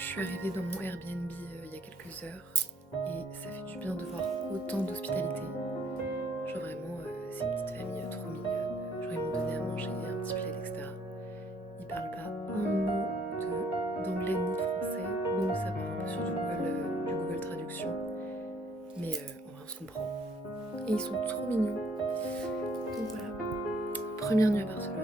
je suis arrivée dans mon Airbnb il y a quelques heures et ça fait du bien de voir autant d'hospitalité. Genre vraiment, c'est une petite famille trop mignonne. Genre ils m'ont donné à manger, un petit plaid, etc. Ils parlent pas un mot d'anglais ni de français, donc ça part un peu sur du Google Traduction. Mais en vrai on se comprend. Et ils sont trop mignons. Donc voilà, première nuit à Barcelone.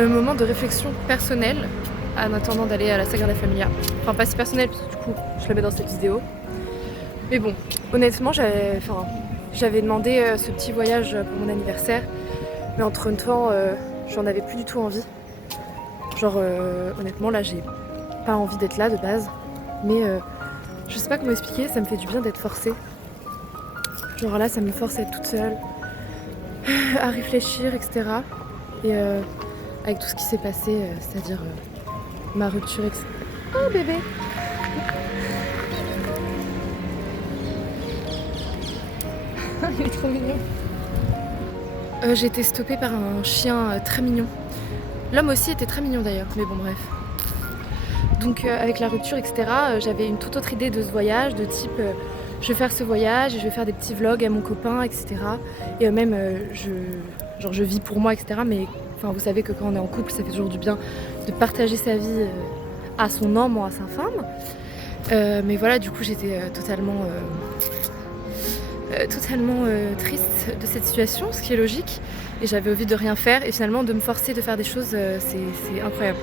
Moment de réflexion personnelle en attendant d'aller à la Sagrada Familia. Enfin pas si personnel parce que du coup je le mets dans cette vidéo. Mais bon, honnêtement j'avais demandé ce petit voyage pour mon anniversaire. Mais entre temps j'en avais plus du tout envie. Genre honnêtement là j'ai pas envie d'être là de base. Mais je sais pas comment expliquer, ça me fait du bien d'être forcée. Genre là ça me force à être toute seule, à réfléchir, etc. Et avec tout ce qui s'est passé, c'est-à-dire ma rupture, etc. Oh bébé! Il est trop mignon. J'ai été stoppée par un chien très mignon. L'homme aussi était très mignon d'ailleurs, mais bon bref. Donc avec la rupture, etc., j'avais une toute autre idée de ce voyage, de type je vais faire ce voyage et je vais faire des petits vlogs à mon copain, etc. Et même je vis pour moi, etc. Mais enfin, vous savez que quand on est en couple, ça fait toujours du bien de partager sa vie à son homme ou à sa femme. Mais voilà, du coup, j'étais totalement triste de cette situation, ce qui est logique. Et j'avais envie de rien faire. Et finalement, de me forcer de faire des choses, c'est incroyable.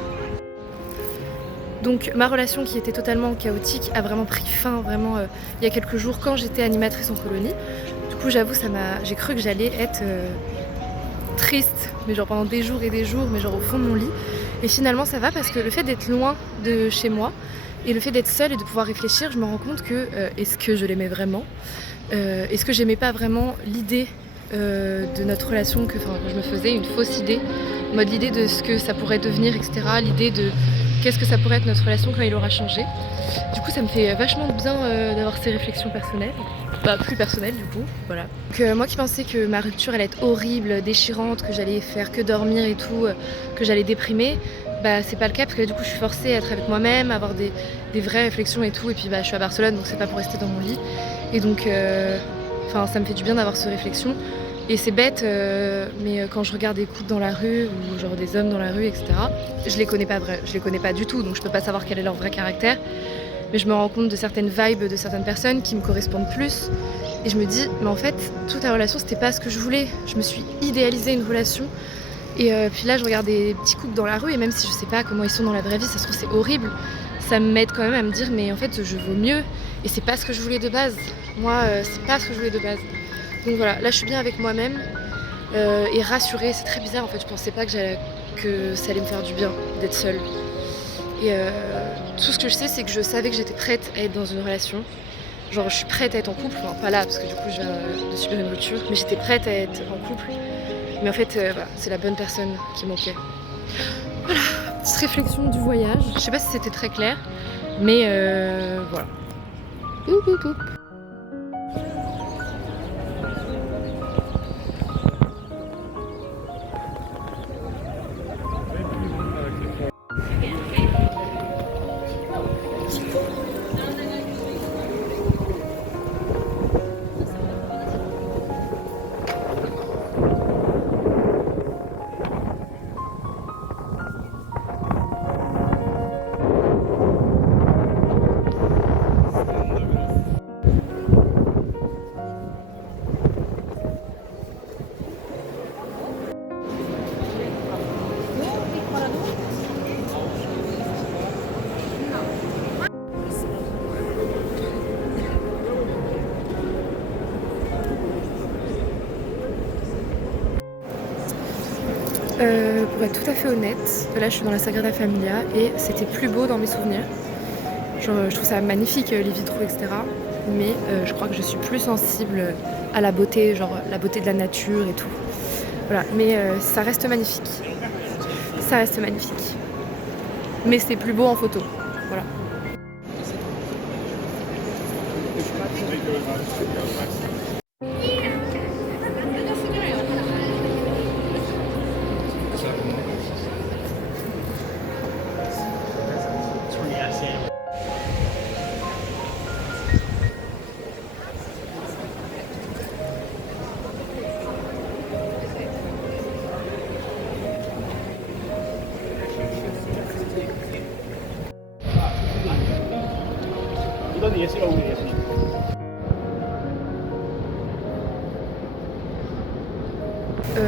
Donc ma relation qui était totalement chaotique a vraiment pris fin il y a quelques jours quand j'étais animatrice en colonie. Du coup, j'avoue, j'ai cru que j'allais être triste, mais genre pendant des jours et des jours, mais genre au fond de mon lit. Et finalement ça va parce que le fait d'être loin de chez moi et le fait d'être seule et de pouvoir réfléchir, je me rends compte que est-ce que je l'aimais vraiment, est-ce que j'aimais pas vraiment l'idée de notre relation, que je me faisais une fausse idée, en mode l'idée de ce que ça pourrait devenir, etc. L'idée de qu'est-ce que ça pourrait être notre relation quand il aura changé. Du coup ça me fait vachement de bien d'avoir ces réflexions personnelles. Bah, plus personnel du coup, voilà. Donc, moi qui pensais que ma rupture allait être horrible, déchirante, que j'allais faire que dormir et tout, que j'allais déprimer, bah c'est pas le cas parce que du coup je suis forcée à être avec moi-même, à avoir des vraies réflexions et tout, et puis bah je suis à Barcelone donc c'est pas pour rester dans mon lit. Et donc ça me fait du bien d'avoir ces réflexions. Et c'est bête, mais quand je regarde des couples dans la rue, ou genre des hommes dans la rue, etc., je les connais pas du tout, donc je peux pas savoir quel est leur vrai caractère. Mais je me rends compte de certaines vibes de certaines personnes qui me correspondent plus. Et je me dis, mais en fait, toute la relation, c'était pas ce que je voulais. Je me suis idéalisé une relation. Et puis là, je regarde des petits couples dans la rue, et même si je sais pas comment ils sont dans la vraie vie, ça se trouve c'est horrible, ça m'aide quand même à me dire, mais en fait, je vaux mieux. Et c'est pas ce que je voulais de base. Moi, c'est pas ce que je voulais de base. Donc voilà, là, je suis bien avec moi-même. Et rassurée, c'est très bizarre, en fait, je pensais pas que ça allait me faire du bien d'être seule. Et tout ce que je sais, c'est que je savais que j'étais prête à être dans une relation. Genre, je suis prête à être en couple, enfin pas là, parce que du coup, je viens de subir une rupture, mais j'étais prête à être en couple. Mais en fait, voilà, c'est la bonne personne qui manquait. Voilà, petite réflexion du voyage. Je sais pas si c'était très clair, mais voilà. Oup, oup, oup. Pour être tout à fait honnête, là je suis dans la Sagrada Familia et c'était plus beau dans mes souvenirs. Genre, je trouve ça magnifique, les vitraux, etc. Mais je crois que je suis plus sensible à la beauté, genre la beauté de la nature et tout. Voilà, mais ça reste magnifique. Ça reste magnifique. Mais c'est plus beau en photo. Voilà.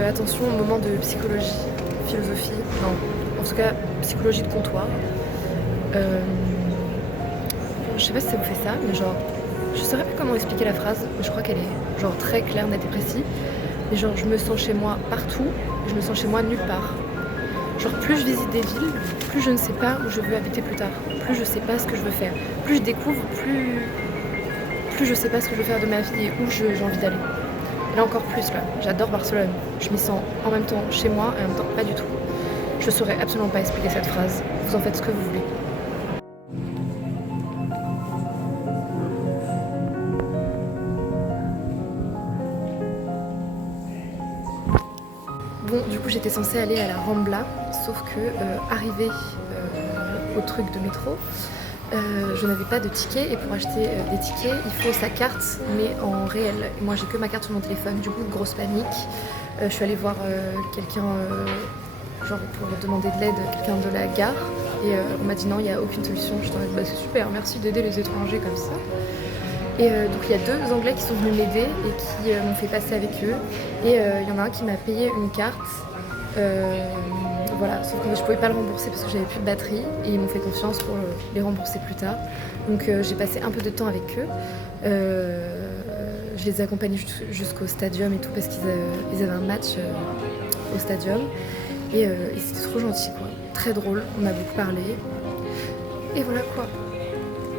Attention au moment de psychologie, philosophie, non, en tout cas psychologie de comptoir. Je sais pas si ça vous fait ça, mais genre, je saurais pas comment expliquer la phrase, mais je crois qu'elle est genre très claire, nette et précise. Mais genre, je me sens chez moi partout, je me sens chez moi nulle part. Genre, plus je visite des villes, plus je ne sais pas où je veux habiter plus tard. Plus je sais pas ce que je veux faire. Plus je découvre, plus je sais pas ce que je veux faire de ma vie et où j'ai envie d'aller. Et là encore plus, là, j'adore Barcelone. Je m'y sens en même temps chez moi et en même temps pas du tout. Je saurais absolument pas expliquer cette phrase. Vous en faites ce que vous voulez. Bon, du coup j'étais censée aller à la Rambla, sauf que arrivé au truc de métro, je n'avais pas de ticket et pour acheter des tickets il faut sa carte mais en réel. Moi j'ai que ma carte sur mon téléphone, du coup grosse panique. Je suis allée voir quelqu'un genre pour demander de l'aide, quelqu'un de la gare et on m'a dit non il n'y a aucune solution. Je t'en ai dit bah c'est super, merci d'aider les étrangers comme ça. Et donc il y a deux Anglais qui sont venus m'aider et qui m'ont fait passer avec eux. Et il y en a un qui m'a payé une carte. Voilà, sauf que je pouvais pas le rembourser parce que j'avais plus de batterie. Et ils m'ont fait confiance pour les rembourser plus tard. Donc j'ai passé un peu de temps avec eux. Je les ai accompagnés jusqu'au stadium et tout parce qu'ils avaient un match au stadium. Et c'était trop gentil quoi, très drôle, on a beaucoup parlé. Et voilà quoi.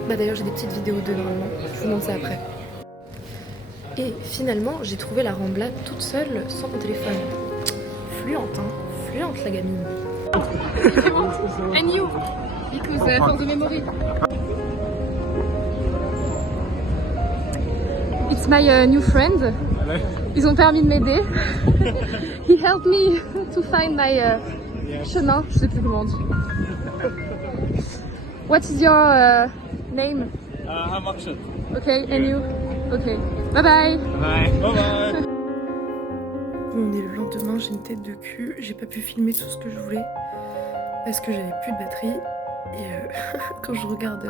Bah d'ailleurs j'ai des petites vidéos d'eux normalement, je vous montre ça après. Et finalement j'ai trouvé la Rambla toute seule sans mon téléphone. Fluente hein, fluente la gamine. And you, because for the memory. It's my new friend. Ils ont permis de m'aider. He helped me to find my chemin, je sais plus comment on dit. What is your name? I'm Akshat. Okay, and you? Okay. Bye bye. Bye. Bye bye. On est le lendemain, j'ai une tête de cul. J'ai pas pu filmer tout ce que je voulais parce que j'avais plus de batterie. Et quand je regarde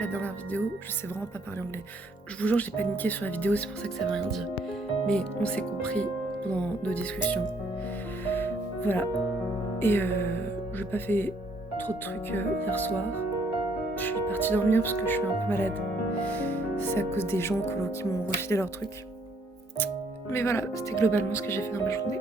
la dernière vidéo, je sais vraiment pas parler anglais. Je vous jure, j'ai paniqué sur la vidéo, c'est pour ça que ça veut rien dire. Mais on s'est compris pendant nos discussions. Voilà. Et j'ai pas fait trop de trucs hier soir. Je suis partie dormir parce que je suis un peu malade. C'est à cause des gens colo qui m'ont refilé leurs trucs. Mais voilà, c'était globalement ce que j'ai fait dans ma journée.